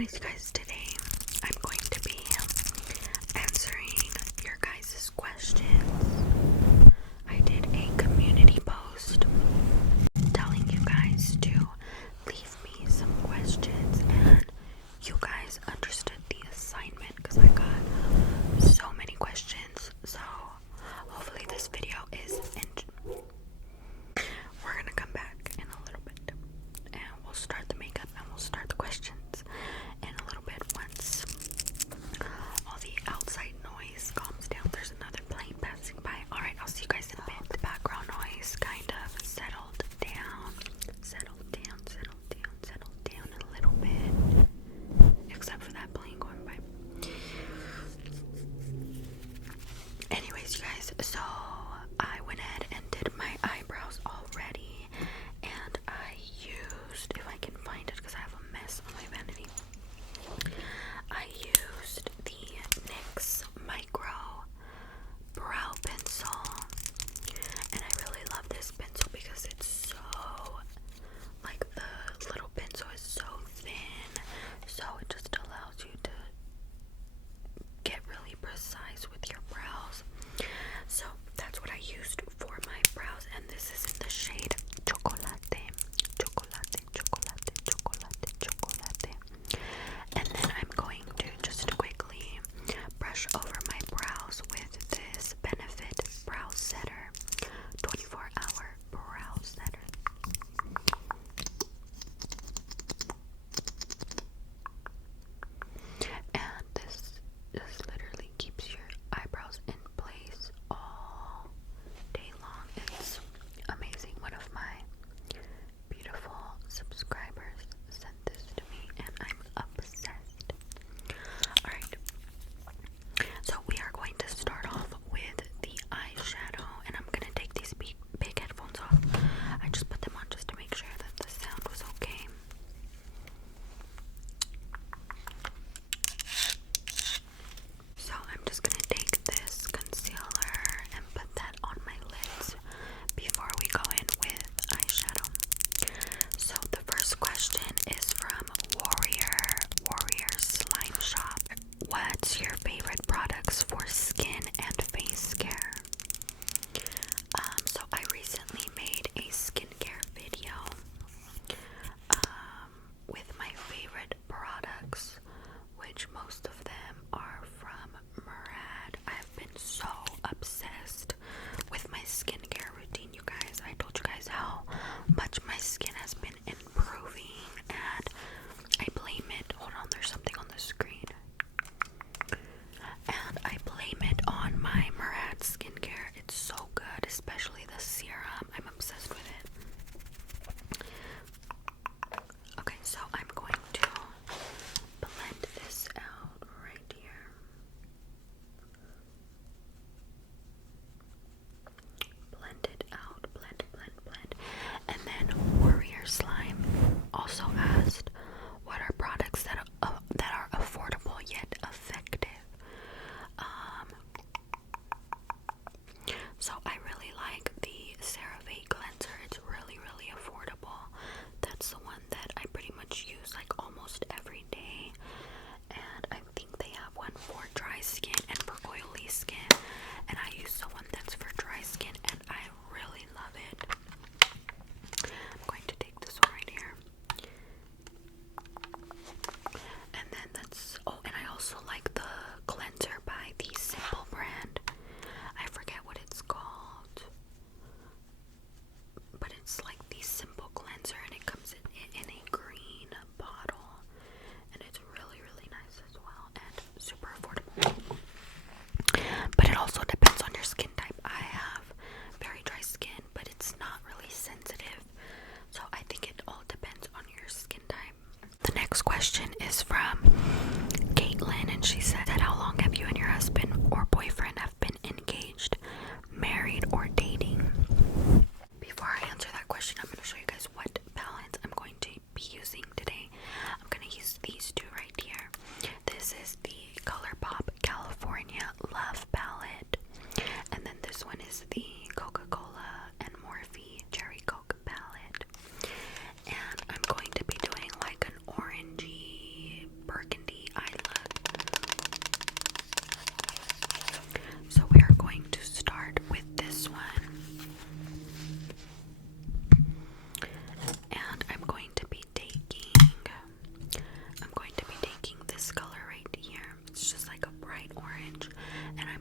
Anyways, guys, today I'm going to be answering your guys' questions. I did a community post telling you guys to leave me some questions, and you guys understood the assignment because I got so many questions. So hopefully this video is we're gonna come back in a little bit and we'll start the makeup and we'll start the questions in a little bit once all the outside noise calms down. There's another plane passing by. Alright, I'll see you guys in a bit. The background noise kind of settled down a little bit, except for that plane going by. Anyways, you guys, so I went ahead and did my eyebrows already, and I used, if I can find it because I have a mess on my vanity, I used the NYX Micro Brow Pencil, and I really love this pencil because it's so, like, the little pencil is so thin, so it just allows you to get really precise with your brows. So that's what I used for my brows, and this is in the shade Chocolate. And then I'm going to just quickly brush over my brows with this Benefit Brow Setter 24-hour brow setter. And this just literally keeps your eyebrows in place all day long. It's amazing. One of my beautiful subscribers sent this to me and I'm obsessed. Alright, so we are going to start off with the eyeshadow, and I'm going to take these big headphones off. I just put them on just to make sure that the sound was okay. So I'm just going to take this concealer and put that on my lids before we go in with eyeshadow. So the first question is from Warrior Slime Shop. What's your favorite products for skin and face care? So I recently made a skincare video with my favorite products, which most of them are from Murad. I've been so obsessed with my skincare routine, you guys. I told you guys how much my skin has been improving, and I blame it. Hold on, there's something on the screen. And I blame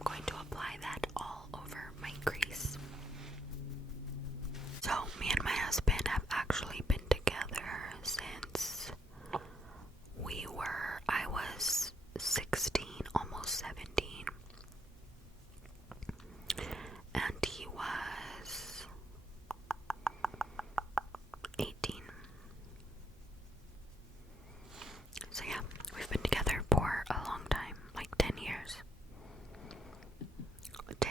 going to apply that all over my crease. So, me and my husband have actually been together since I was 16, almost 17. And he was 18. So yeah, we've been together for a long time, like 10 years. 10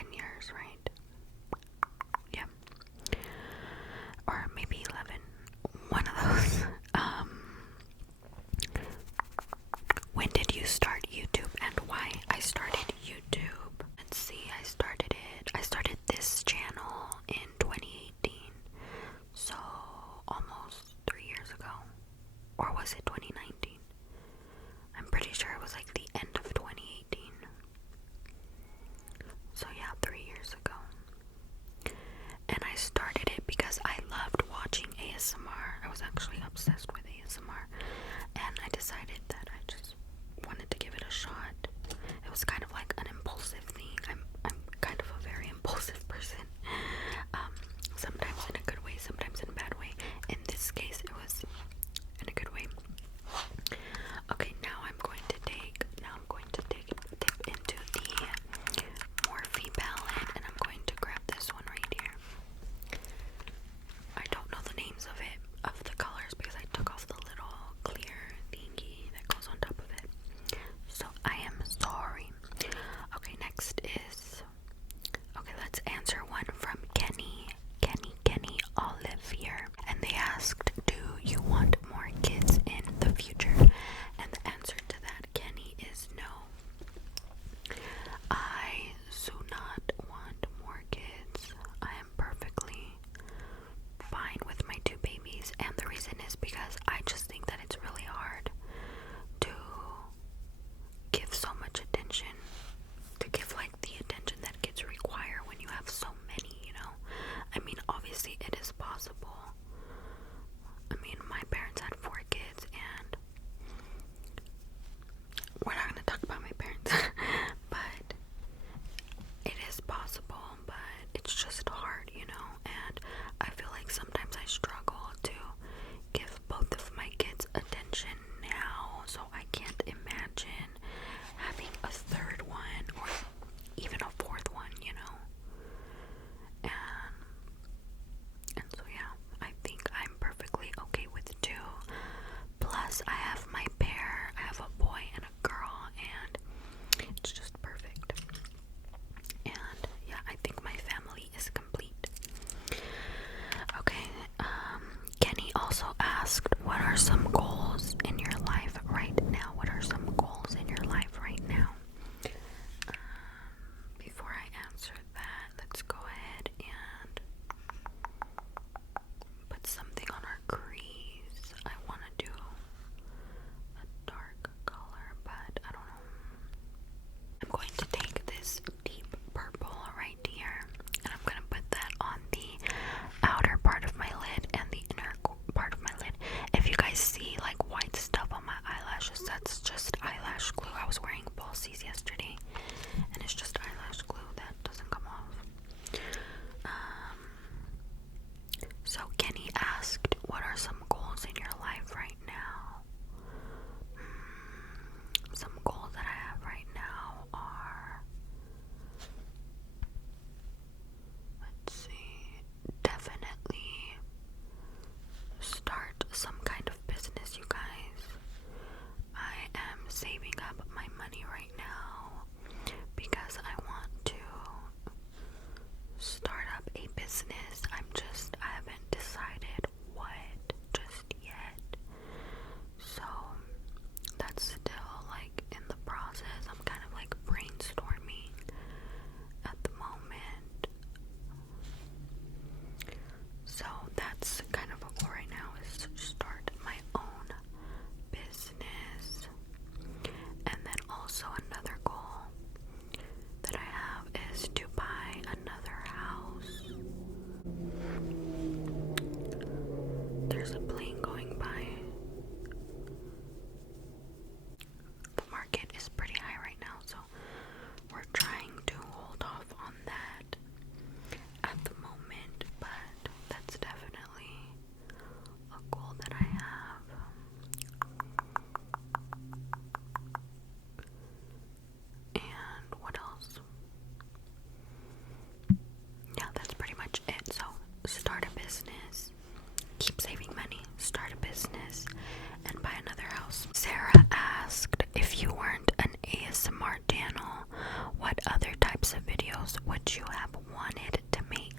else would you have wanted to make?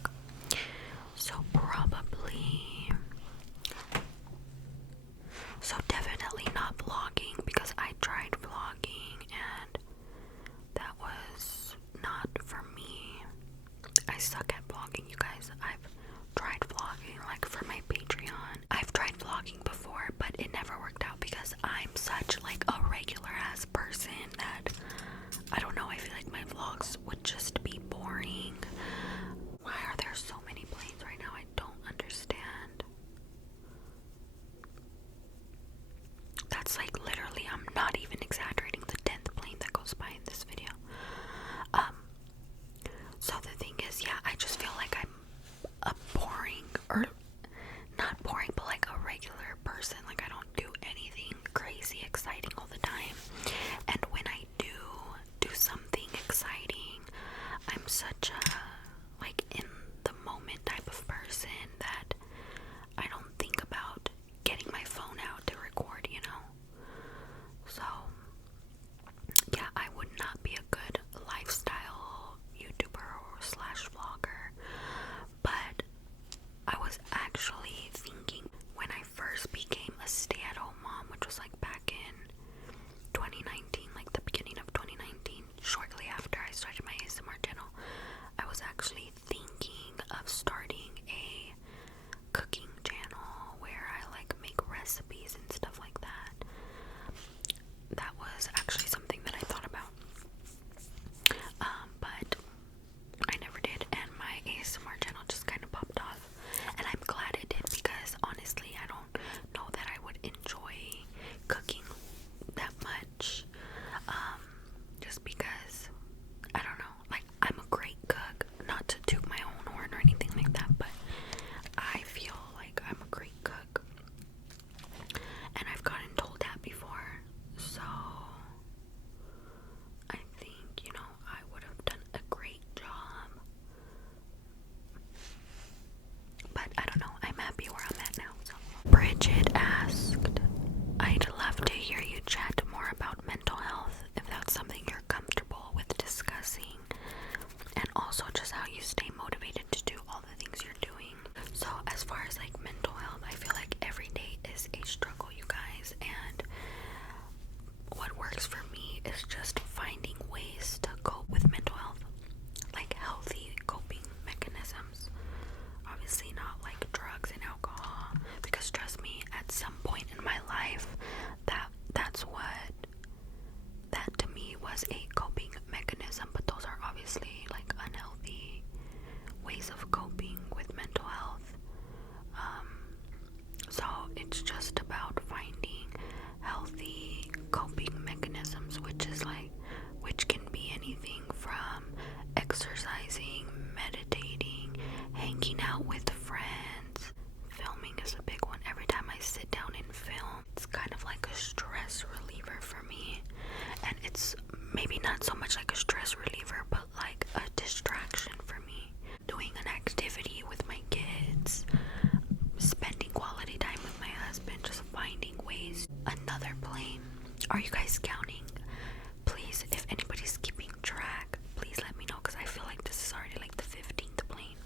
So definitely not vlogging, because I tried vlogging and that was not for me. I suck at vlogging, you guys. I've tried vlogging, like for my Patreon. I've tried vlogging before, but it never worked out because I'm such like a regular ass person that I don't know, I feel like my vlogs would just be boring. Why are there so many planes right now? I don't understand. That's like literally, I'm not even exaggerating, the 10th plane that goes by in this video. So the thing is, yeah, I just feel like I'm a boring, or not boring, but like a regular person. Like I don't do anything crazy exciting all the time. And when I do something exciting, I'm such a like in the moment type of person that I don't think about getting my phone out to record, you know? So yeah, I would not be a good lifestyle YouTuber or slash vlogger. But I was actually thinking, when I first became a stay-at-home mom, which was like back in 2019, like the beginning of 2019, shortly after I started my ASMR channel, I was actually thinking of starting a cooking channel where I like make recipes and stuff like that. That was actually something that I thought about. But I never did, and my ASMR channel just kind of popped off. And I'm glad it did, because honestly, I don't know that I would enjoy cooking that much. Just because, I don't know, like I'm a great cook, not to toot my own horn or anything like that, but I feel like I'm a great cook. And I've gotten told that before, so I think, you know, I would have done a great job. But I don't know, I'm happy where I'm at now. So Bridget asked, I'd love to hear you chat more about mental health, if that's something you're comfortable with discussing, and also just how you stay motivated to do all the things you're doing. So as far as like mental health, I feel like every day is a struggle, you guys, and what works for me is just finding ways to cope with mental health, like healthy coping mechanisms. Obviously not like drugs and alcohol, because trust me, at some point in my life, that to me was a coping mechanism, but those are obviously like unhealthy ways of coping with mental health. So it's just about finding healthy coping mechanisms, which can be anything from exercising, meditating, hanging out with friends. Filming is a big one. Every time I sit down and film, it's kind of like a stress reliever for me. And it's maybe not so much like a stress reliever, but like a distraction for me. Doing an activity with my kids, spending quality time with my husband, just finding ways. Another plane. Are you guys counting? Please, if anybody's keeping track, please let me know, because I feel like this is already like the 15th plane.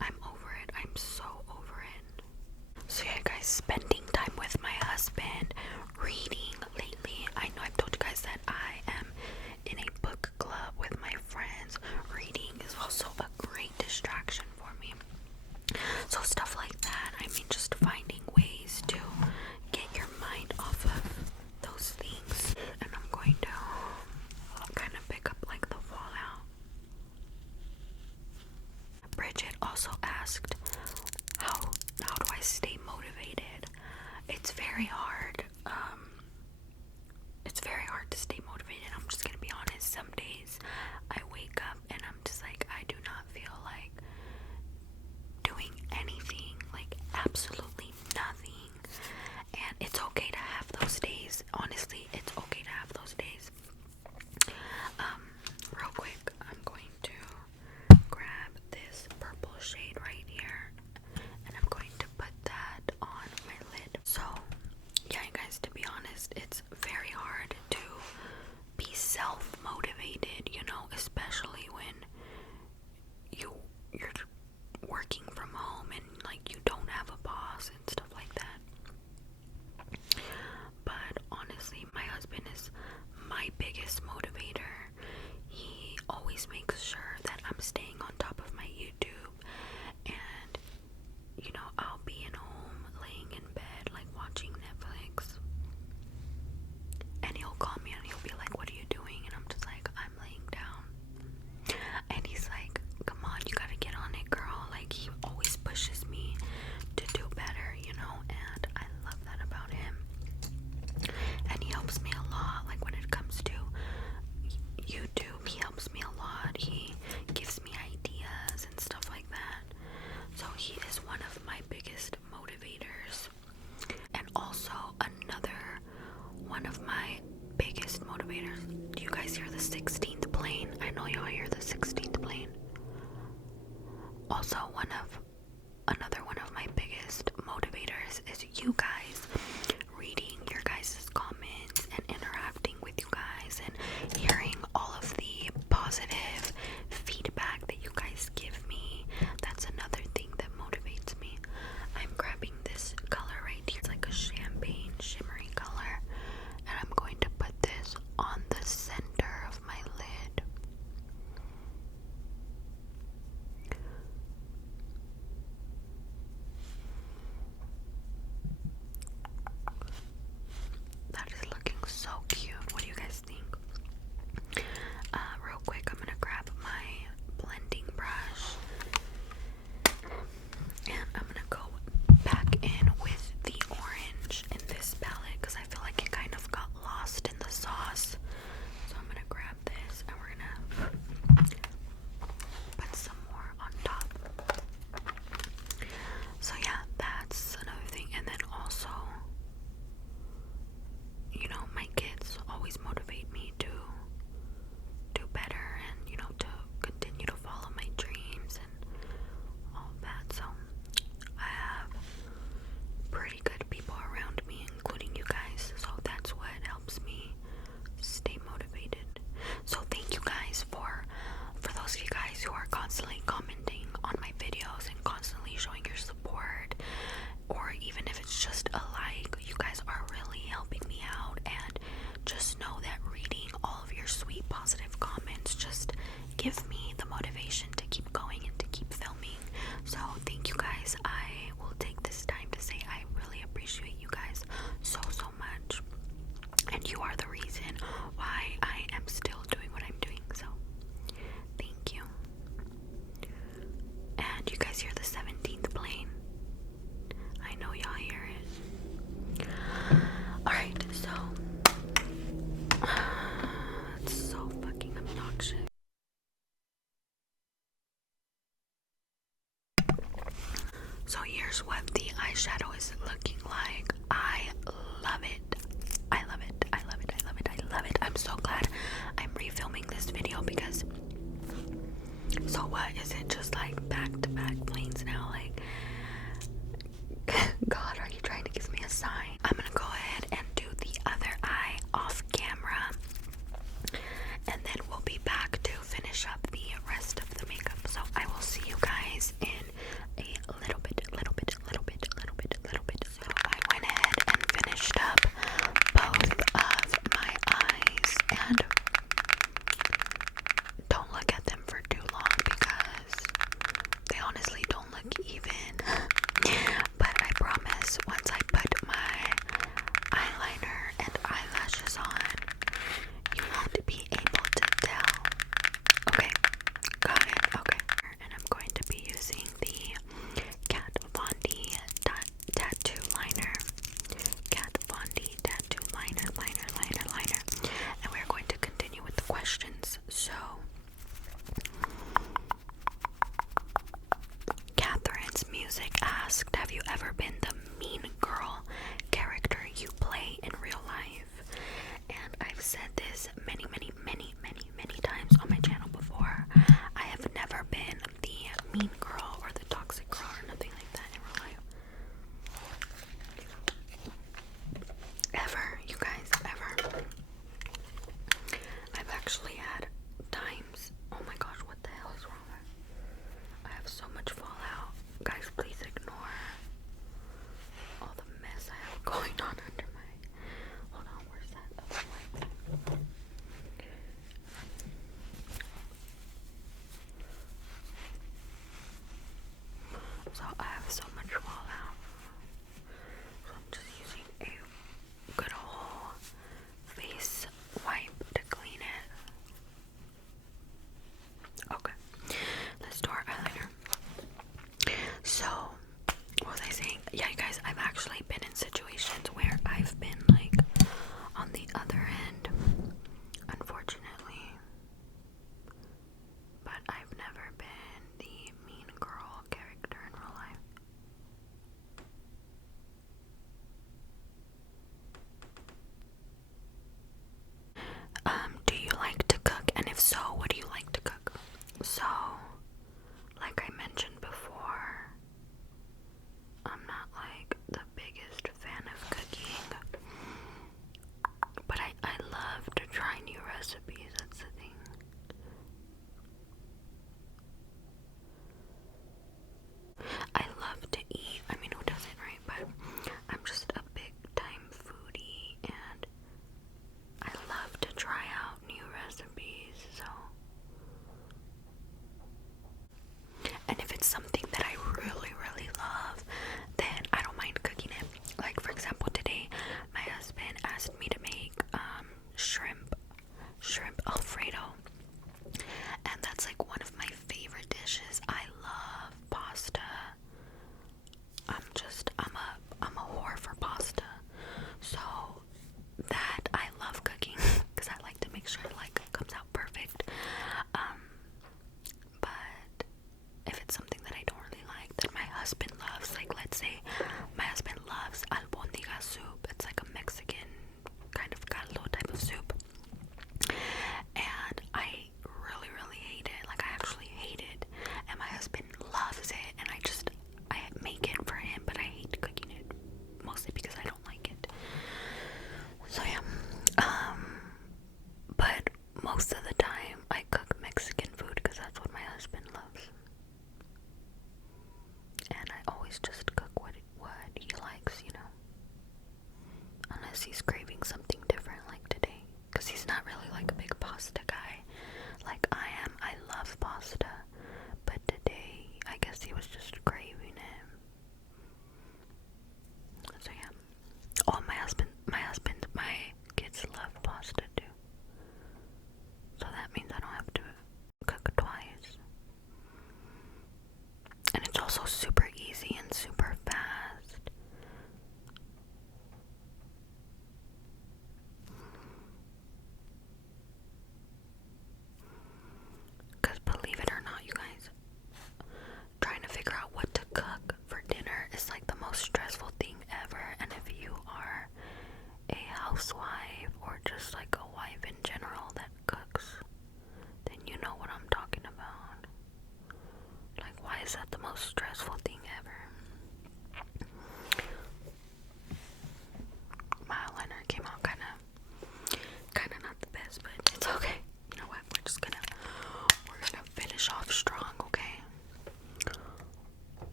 I'm over it. I'm so over it. So yeah, guys, spending time with my husband, reading lately. I know I've told you guys that I am in a book club with my friends. Reading is also a great distraction for me. So stuff like that. I mean, just finding ways to get your mind off of those things. And I'm going to kind of pick up like the fallout. Bridget also asked, how do I stay motivated? It's very hard. It's very hard to stay motivated. I'm just gonna be honest. Some days I wake up and I'm just like, I do not feel like doing anything, like absolutely nothing. And it's okay to have those days. Honestly, it's okay to have those days. Real quick, I'm going to grab this purple shade right here, and I'm going to put that here's what the eyeshadow is looking like. I love it. I love it. I love it. I love it. I love it. I'm so glad I'm refilming this video because so what is it just like back-to-back planes now? Like, God, are you trying to give me a sign? I'm gonna go ahead and do the other eye off camera, and then we'll be back to finish up the rest of the makeup. So I will see you guys in a little bit. So I went ahead and finished up both of my eyes, and don't look at them for too long because they honestly don't look even. But I promise once I put my eyeliner and eyelashes on, you won't be able to tell. Okay, got it. Okay, and I'm going to be using the Kat Von D tattoo liner. Kat Von D tattoo liner, and we're going to continue with the questions. So, Catherine's Music asked, have you ever been the mean girl character you play in real life? And I've said this many times on my channel before. I have never been the mean girl or the toxic girl or nothing like that in real life. Ever, you guys, ever. I've actually had times, oh my gosh, what the hell is wrong? I have so much fallout. Guys, please ignore all the mess I have going on under my, hold on, where's that other light? So I have so much fallout. So I'm just using a good old face wipe to clean it. Okay, let's do our eyeliner. So, what was I saying? Yeah, you guys, I've actually been in situations where I've been like on the other end, unfortunately. But I've never been the mean girl character in real life. Do you like to cook? And if so, what do you like to cook? So, like I mentioned before, I'm not like the biggest fan of cooking, but I love to try new recipes. That's the thing. I love to eat. I mean, who doesn't, right? But I'm just a big time foodie, and I love to try out new recipes. So, and if it's something that I really love, then I don't mind cooking it. Like, for example, today my husband asked me to make shrimp alfredo, and that's like one of my favorite dishes. I love pasta. I'm a whore for pasta. So that I love cooking because I like to make sure it like comes out perfect. But if it's something that I don't really like, that my husband loves, like let's say my husband loves albondiga soup. It's like a Mexican kind of caldo type of soup. And I really hate it. Like I actually hate it. And my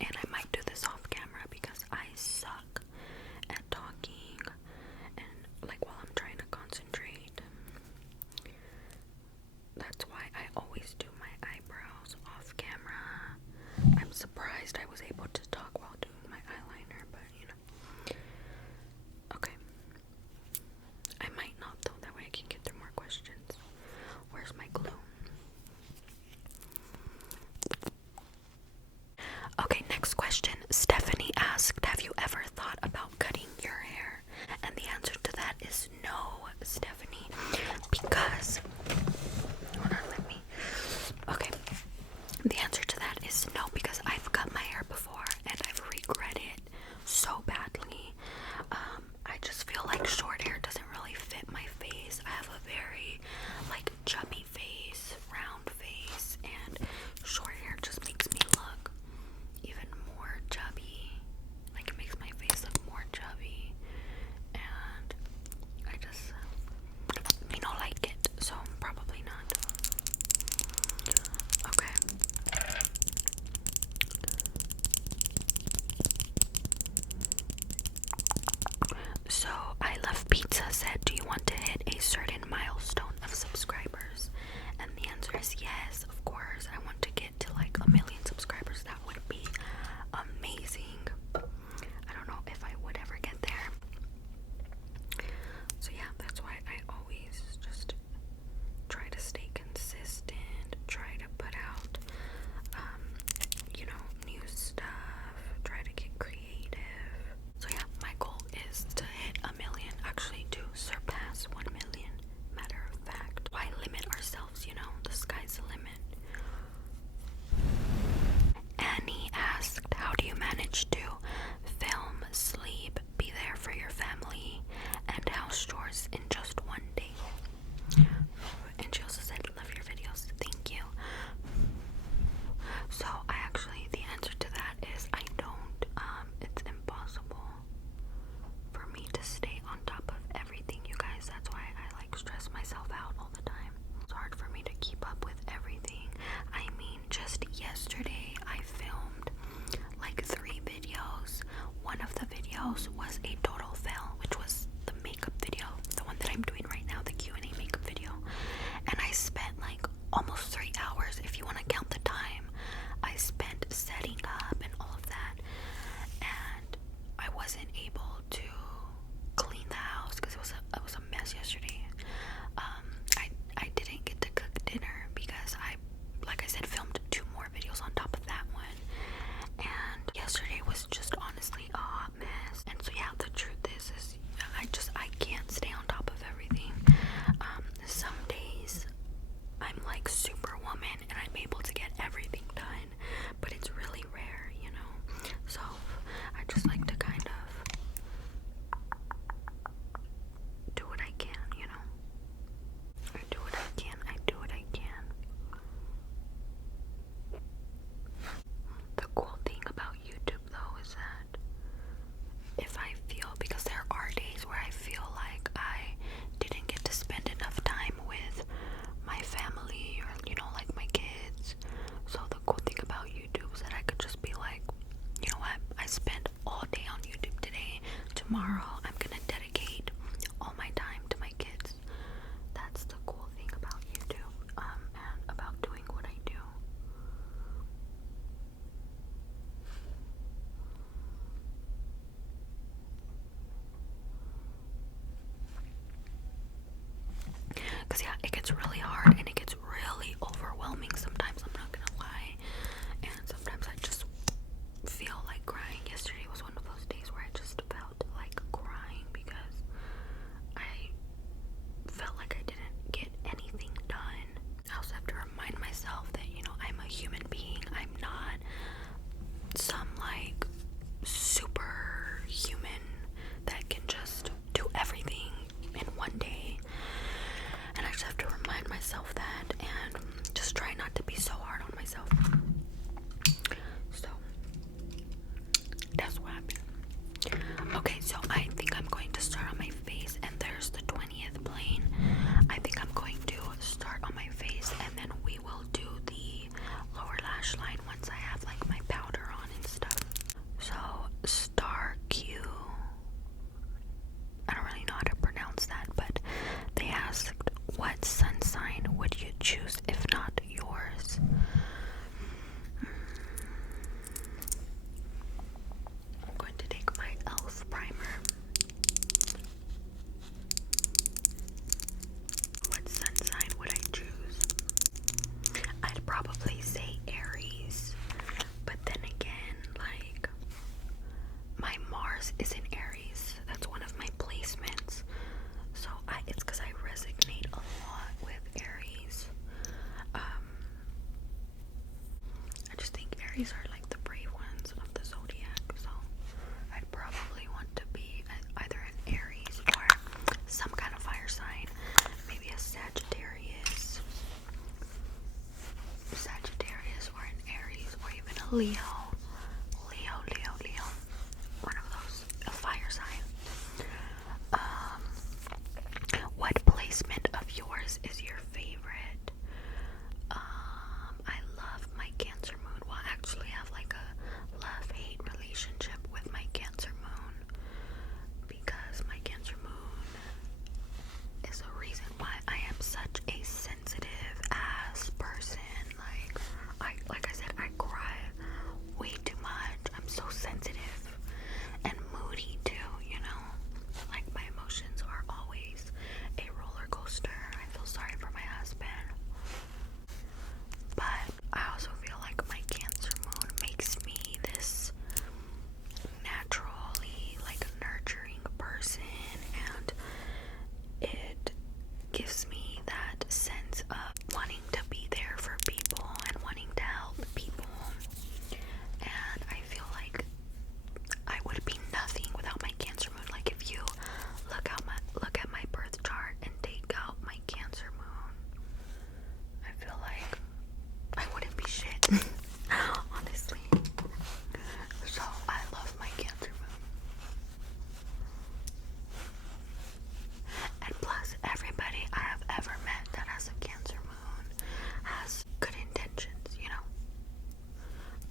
and I might do this off camera because I suck at talking and like while I'm trying to concentrate. That's why I always do my eyebrows off camera. I'm surprised I was able to talk while doing my eyeliner, but you know. Okay. I might not though, that way I can get through more questions. Where's my glue? Okay, next question. Stephanie asked, have you ever thought about cutting your hair? And the answer to that is no, Stephanie, because hold on, okay, the answer to that is no, because I've cut my hair before and I've regretted so badly. I just feel like short hair doesn't really fit my face. I have a very like chubby face, round face, and short hair just makes me look even more chubby. Like it makes my face look more chubby, and I just don't like it, so probably not. Okay. So I Love Pizza said, do you want to hit a certain milestone of subscribers? And the answer is yes, of course. I want to get to like 1 million subscribers. That would be amazing. I don't know if I would ever get there. So yeah, that's why I always just try to stay consistent, try to put out you know, new stuff, try to get creative. So yeah, my goal is to hit 1 million, actually to surpass 1 million, matter of fact. Why limit ourselves, you know? The sky's the limit. Annie asked, how do you manage to film, sleep, be there for your family, and house chores in just one day? And she also said, love your videos, thank you. So the answer to that is I don't. It's impossible for me to stay on top of everything, you guys. That's why I like stress myself out all the time. It's hard for me to keep up with everything. I mean, just yesterday I filmed like 3 videos. One of the videos was a total fail, which was the makeup video, the one that I'm doing right now, the Q&A makeup video. And I spent like almost 3 hours, if you want to count the time I spent setting up and all of that, and I wasn't able to clean the house because it was a mess yesterday. I didn't get to cook dinner because like I said, filmed 2 more videos on top of that one, and yesterday was just honestly a hot mess. And so yeah, the truth is I can't stay on top of everything. Some days I'm like superwoman and I'm able to get everything done, but it's really rare, you know. So I just like to kind of do what I can, you know. I do what I can. The cool thing about YouTube though is that if I feel, because there are days where I feel like I didn't get to spend enough time with my family or, you know, like my kids. So the cool thing about YouTube is that I could just be like, you know what, I spent all day on YouTube today. Tomorrow I'm gonna dedicate all my time to my kids. That's the cool thing about YouTube, and about doing what I do. Because yeah, it gets really hard and it gets really overwhelming sometimes, I'm not gonna lie. And sometimes I just feel like crying. Yesterday was one of those days where I just felt like crying. Uranus is in Aries. That's one of my placements. So it's because I resonate a lot with Aries. I just think Aries are like the brave ones of the zodiac. So I'd probably want to be either an Aries or some kind of fire sign. Maybe a Sagittarius or an Aries or even a Leo. One of those, a fire sign. What placement of yours is your favorite? I love my Cancer moon. Well, I actually have like a love-hate relationship with my Cancer moon because my Cancer moon is a reason why I am such a sensitive ass person. Like I said, I cry way too much. I'm so sensitive and moody too, you know? Like my emotions are always a roller coaster. I feel sorry for my husband. But I also feel like my Cancer moon makes me this naturally like nurturing person, and it gives me that sense of wanting to be there for people and wanting to help people. And I feel like I would be nothing without my Cancer moon. Like if you look at my birth chart and take out my Cancer moon, I feel like I wouldn't be shit. Honestly. So I love my Cancer moon. And plus, everybody I have ever met that has a Cancer moon has good intentions, you know?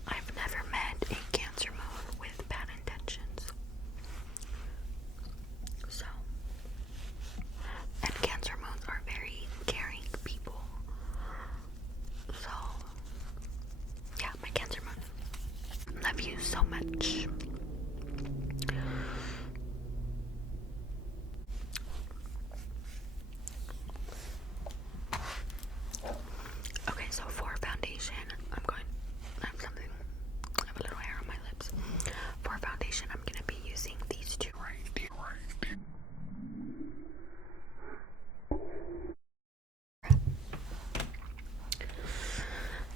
I've never met a Cancer moon with bad intentions. So, and Cancer moons are very caring people. So, yeah, my Cancer moon. Love you so much. Okay, so for foundation, I have a little hair on my lips. For foundation, I'm going to be using these two right here.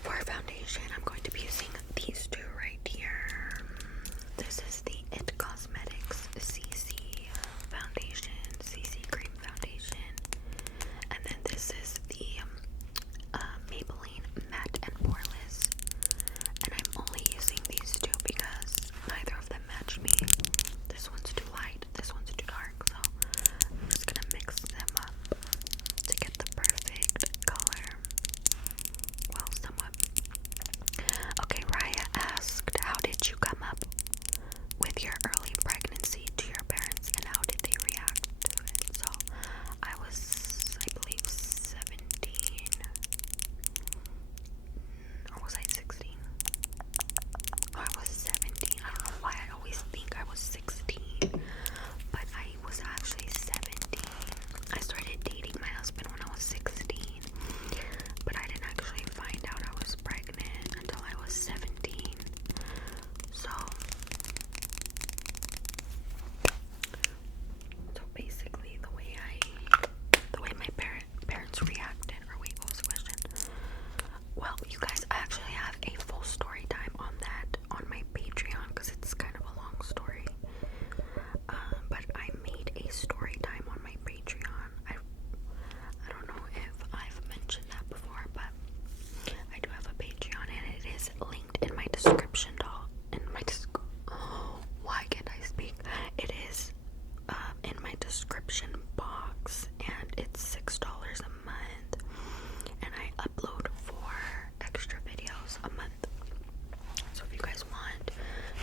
For foundation, I'm going to be using these two right here. This is the It Cosmetics CC foundation, CC cream foundation. And then this is the Maybelline Matte and Poreless. And I'm only using these two because neither of them match me. This one's too light, this one's too dark, so I'm just gonna mix them up to get the perfect color. Well, somewhat. Okay, Raya asked, how did you come up with your early pregnancy to your parents and how did they react to it? So I was, I believe, 17, or was I 16? Oh, I was 17. I don't know why I always think I was 16, but I was actually 17. I started dating my husband when I was 16, but I didn't actually find out I was pregnant until I was 17. So basically the way my parents reacted, or wait, what was the question? Well, you guys, I actually have a full story time on that on my Patreon because it's kind of a long story. But I made a story time on my Patreon. I don't know if I've mentioned that before, but I do have a Patreon and it is linked in my description. Why can't I speak? It is in my description box, and it's $6 a month, and I upload 4 extra videos a month. So if you guys want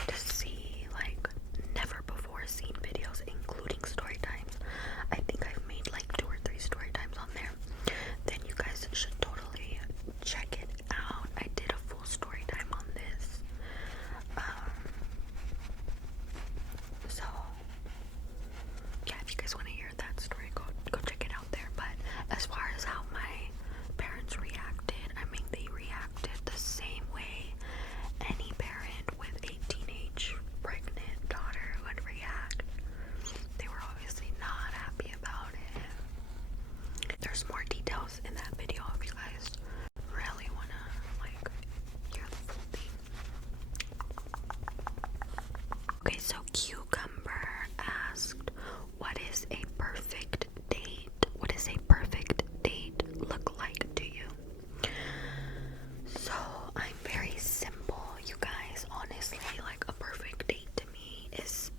to see like never before seen videos, including story times, I think I've made like 2 or 3 story times on there, then you guys should totally check it out. I did a full story time on this. So Cucumber asked, what is a perfect date? What does a perfect date look like to you? So I'm very simple, you guys. Honestly, like a perfect date to me is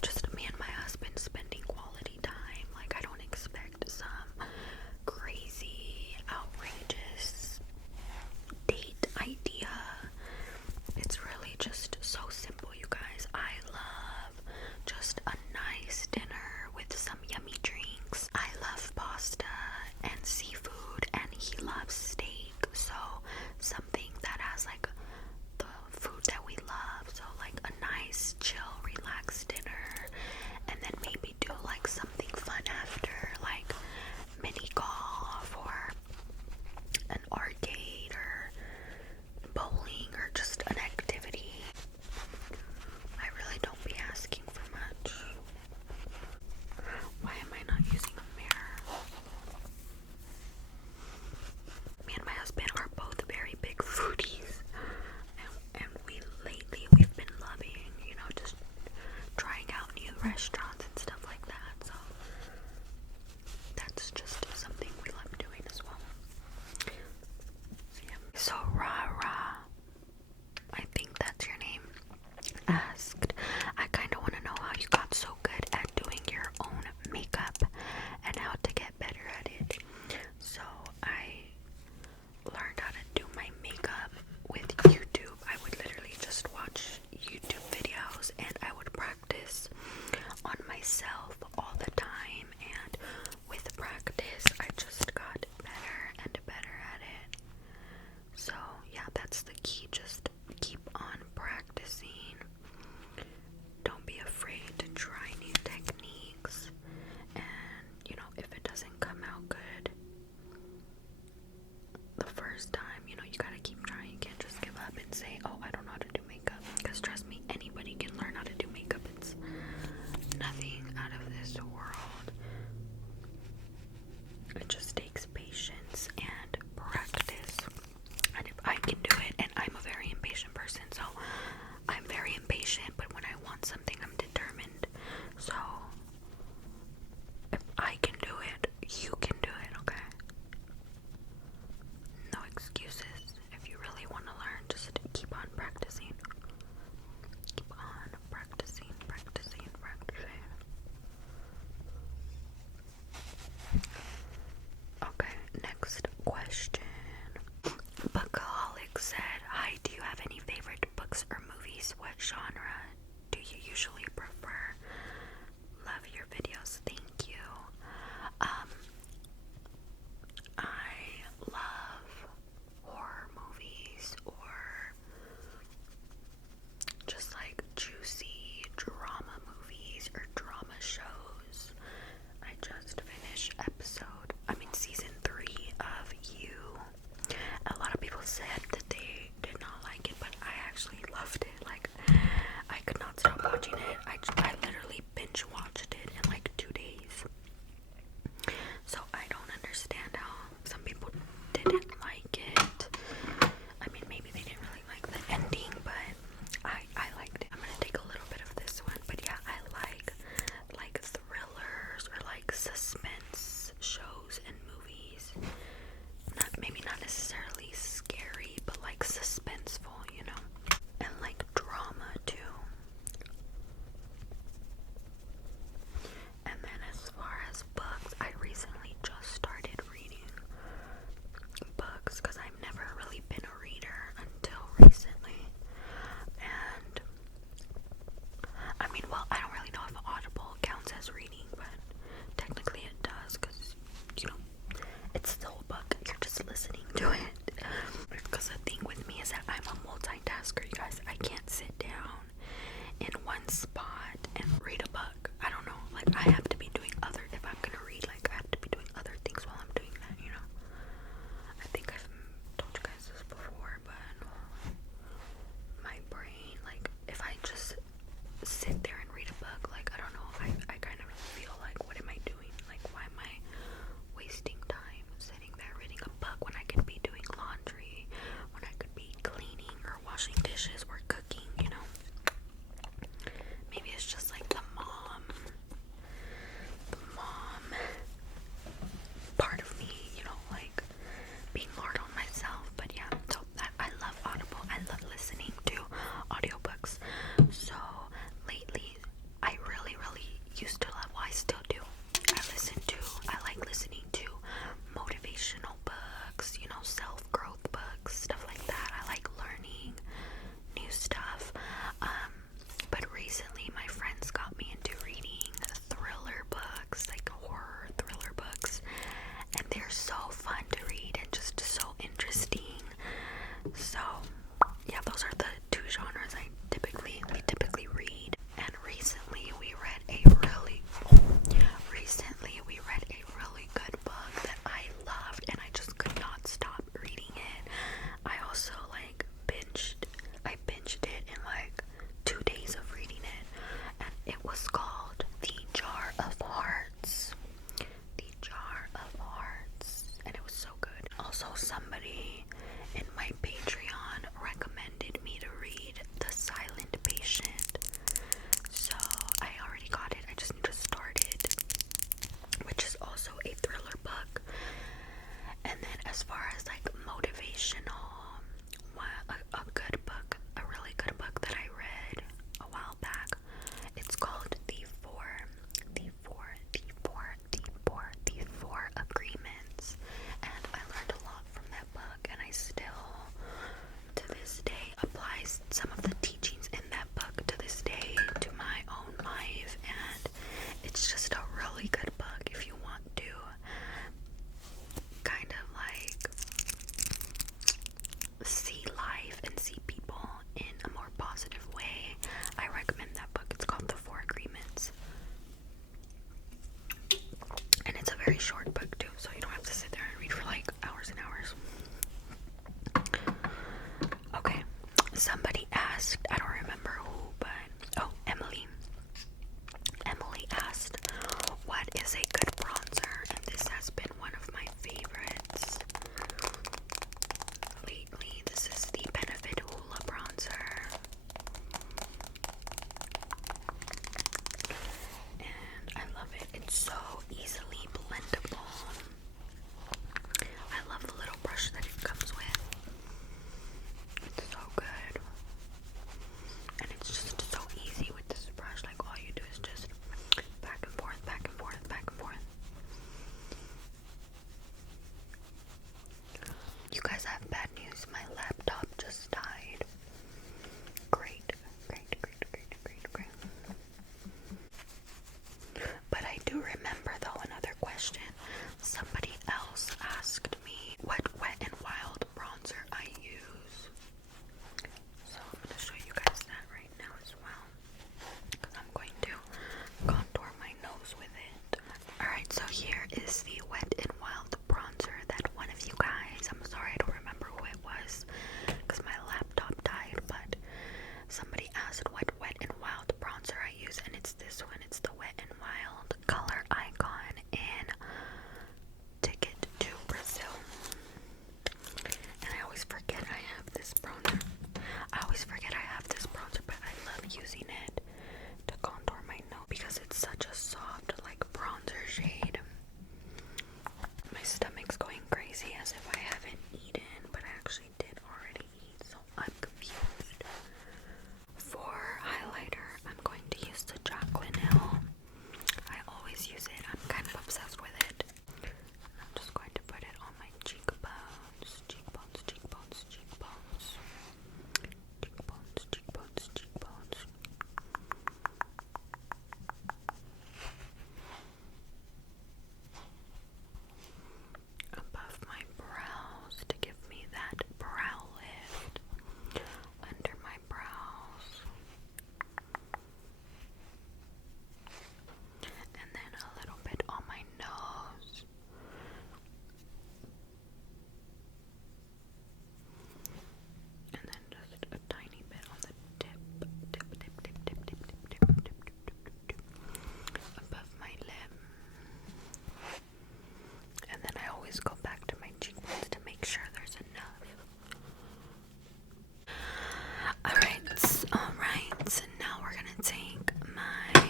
just me and my husband spending quality time. Like I don't expect some crazy, outrageous date idea. It's really just so simple, you guys. I love just a nice dinner with some yummy drinks. I love pasta and seafood, and he loves steak. So something that has like the food that we love. So like a nice, chill, relaxed dinner, and then maybe do like something fun after, like mini golf or an arcade or bowling or just an activity. I really don't be asking for much. Why am I not using a mirror? Me and my husband are both very big foodies, and we've been loving, just trying out new restaurants and stuff like that. So that's just something we love doing as well. So Rara, I think that's your name, asked, I kind of want to know how you got so good at doing your own makeup and how to get better at it. So I learned how to do my makeup with YouTube. I would literally just watch YouTube videos and I would practice on myself all the time, and with practice I just got better and better at it. So yeah, that's the key. Just keep on practicing. Don't be afraid to try new techniques, and if it doesn't come out good the first time, you gotta keep trying. You can't just give up and say, oh, I don't know how to do makeup, because trust me, anybody can learn how to do makeup. It's nothing out of this world. It just takes patience and practice. And if I can do it, and I'm a very impatient person, so I'm very impatient, but when I want something, I'm determined. So if I can do it, you can do it, okay? No excuses. If you really want to learn, just keep on practicing. Keep on practicing, practicing, practicing. Okay, next question. Bookaholic said, hi, do you have any favorite books or movies? What genre do you usually prefer? Love your videos, thank you. I love horror movies or just like juicy drama movies or drama shows. I just finished season 3 of You. A lot of people said that they did not like it, but I actually loved it. Like, I could not stop watching it. somebody asked, I don't remember who, but oh, Emily asked, what is a good bronzer? And this has been one of my favorites lately. This is the Benefit Hoola bronzer, and I love it. It's so easily blendable. I love the little brush that it comes with. It's so good. And it's just so easy with this brush. Like, all you do is just back and forth, back and forth, back and forth. You guys, have bad news. My laptop just died. Great. But I do remember, though, another question. Somebody else asked me what Wet n Wild bronzer I use. So I'm going to show you guys that right now as well, because I'm going to contour my nose with it. Alright, so here is the Wet n Wild bronzer that one of you guys, I'm sorry I don't remember who it was because my laptop died, but somebody asked what Wet n Wild bronzer I use, and it's this one. It's the Wet n Wild Color Icon in Ticket to Brazil. And I always forget I have this bronzer. But I love using it to contour my nose because it's such a soft, like, bronzer shade. My stomach's going crazy as if I haven't eaten, but I actually did already eat, so I'm confused. For highlighter, I'm going to use the Jaclyn Hill. I always use it. I'm kind of obsessed with it. I'm just going to put it on my cheekbones. Above my brows to give me that brow lift. Under my brows. And then a little bit on my nose. And then just a tiny bit on the tip. Above my lip. And then I always go back to my cheekbones to make sure there's enough. Alright, so now we're gonna take my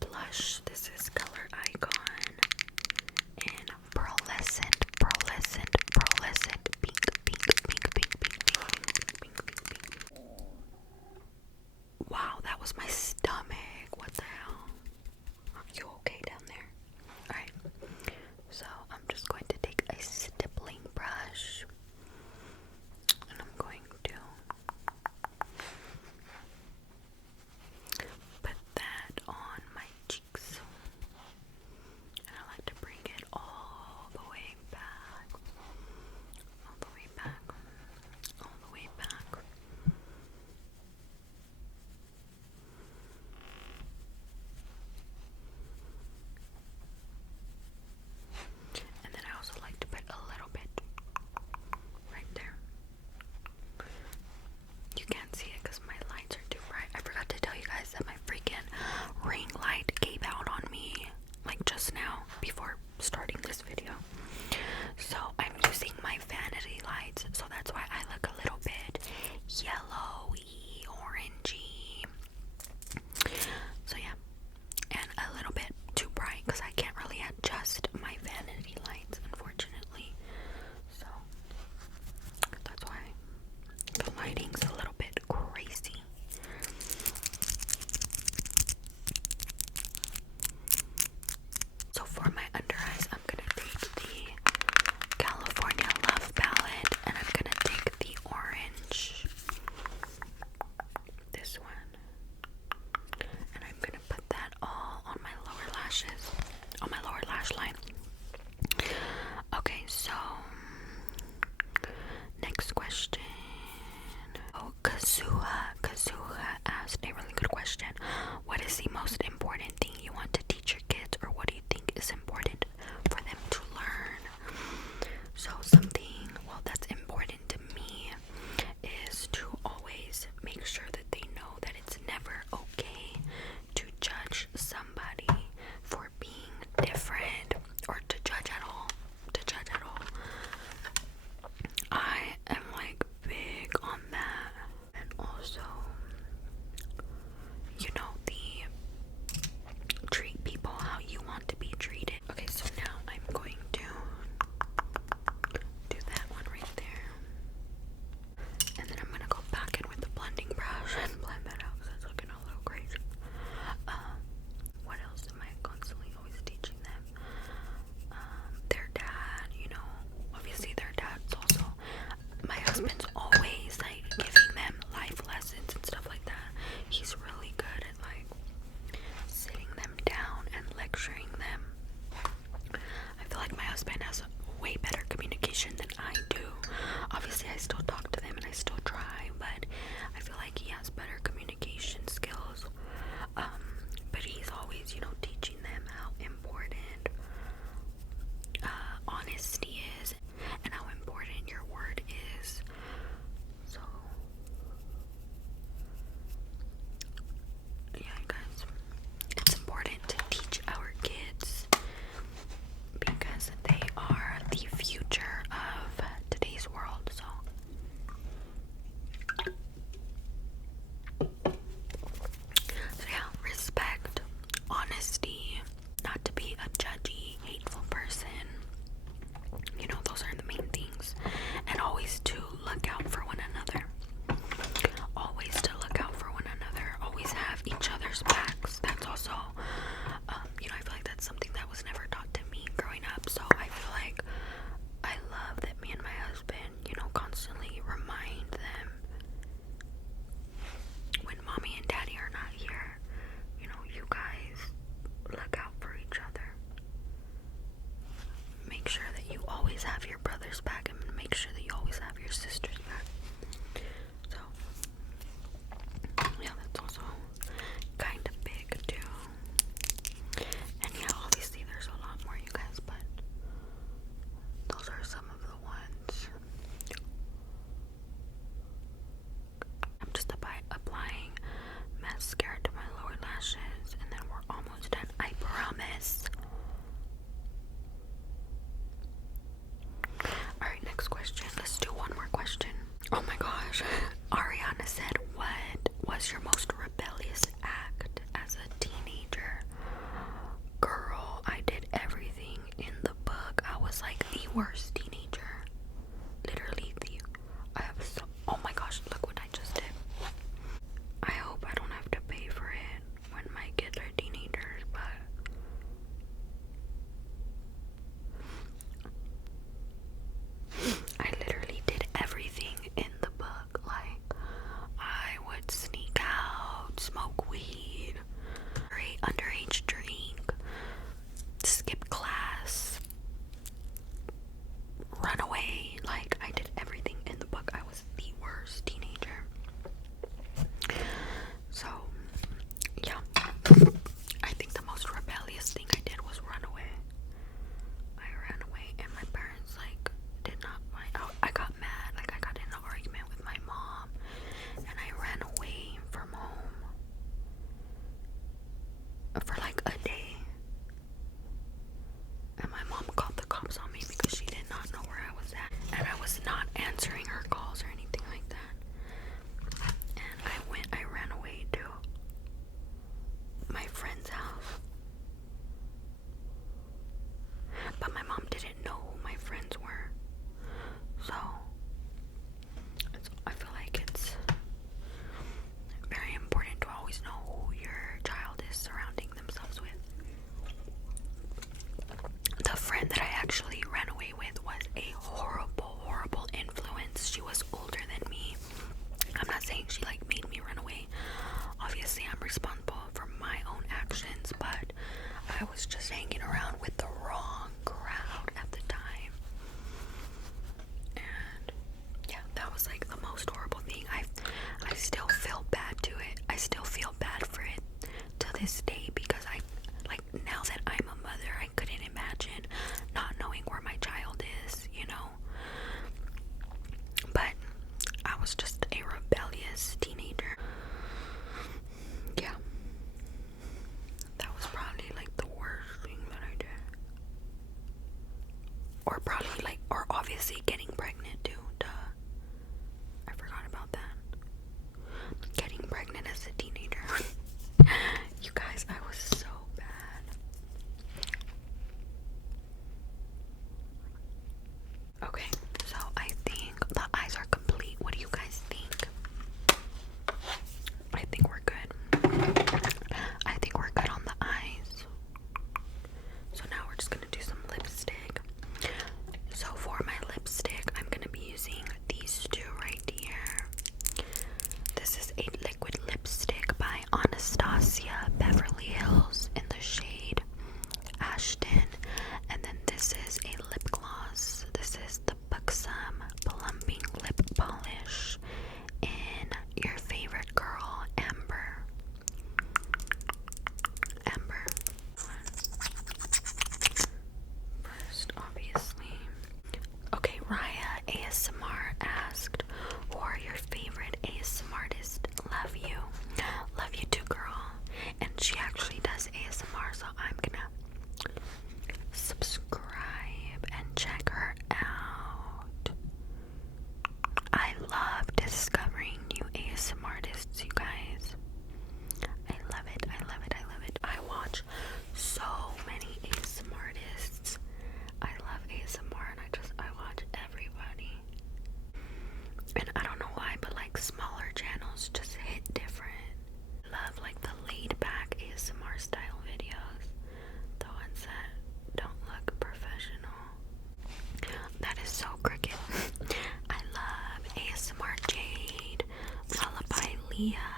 blush. This is Color Icon in pearlescent pink. Wow, that was my stomach. What the hell? Are you okay down there? Alright, so I'm just going to take a stippling brush and I'm going to put that on my cheeks. And I like to bring it all the way back. All the way back. All the way back. And then I also like to put a little bit right there. You can't see it because my lights are too bright. I forgot to tell you guys that my freaking ring light gave out on me, like, just now before starting this video. So I'm using my vanity lights, so that's why I look a little bit yellowy, orangey. So yeah, and a little bit too bright because I can't really adjust my vanity lights, unfortunately. So that's why the lighting's a little bit crazy. So for my under eyes, I'm gonna take the California Love palette, and I'm gonna take the orange, this one, and I'm gonna put that all on my lower lashes, on my lower lash line. Okay, so next question. Oh, Kazuha asked a really good question. What is the most important thing you want to teach your kids, or what do you think is important for them to learn? So something, well, that's important to me is to always probably like, or obviously getting pregnant too. Duh. I forgot about that. Getting pregnant as a teenager. You guys, I was so bad. Okay, so I think the eyes are complete. What do you guys think? I think we're good. I think we're good on the eyes. So now we're just gonna do some lipstick. So for my lipstick, I'm gonna be using these two right here. This is a liquid lipstick by Anastasia Beverly Hills in the shade Ashton. And then this is a lip gloss. This is the Buxom Plumping Lip Polish in your favorite girl, Amber. Amber. First, obviously. Okay, Raya ASMR asked, who are your favorite ASMR artists? Love you. Love you too, girl. And she actually does ASMR, so I'm gonna subscribe and check her out. I love discovering new ASMR artists, you guys. I love it. I love it. I love it. I watch so many ASMR artists. I love ASMR and I watch everybody. And I don't know why, but like smaller channels just hit different. Love like the laid back ASMR style videos. The ones that don't look professional. That is so cricket. I love ASMR Jade, Lullaby Leah,